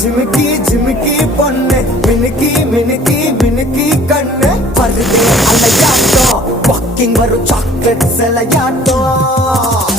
ஜிமிக்கி ஜிமிக்கி பொண்ணு மினுக்கி மினுக்கி மினுக்கி கண்ணு வருதே அலையாட்டம் வாக்கிங் வரும் சாக்லேட் சிலையாட்டம்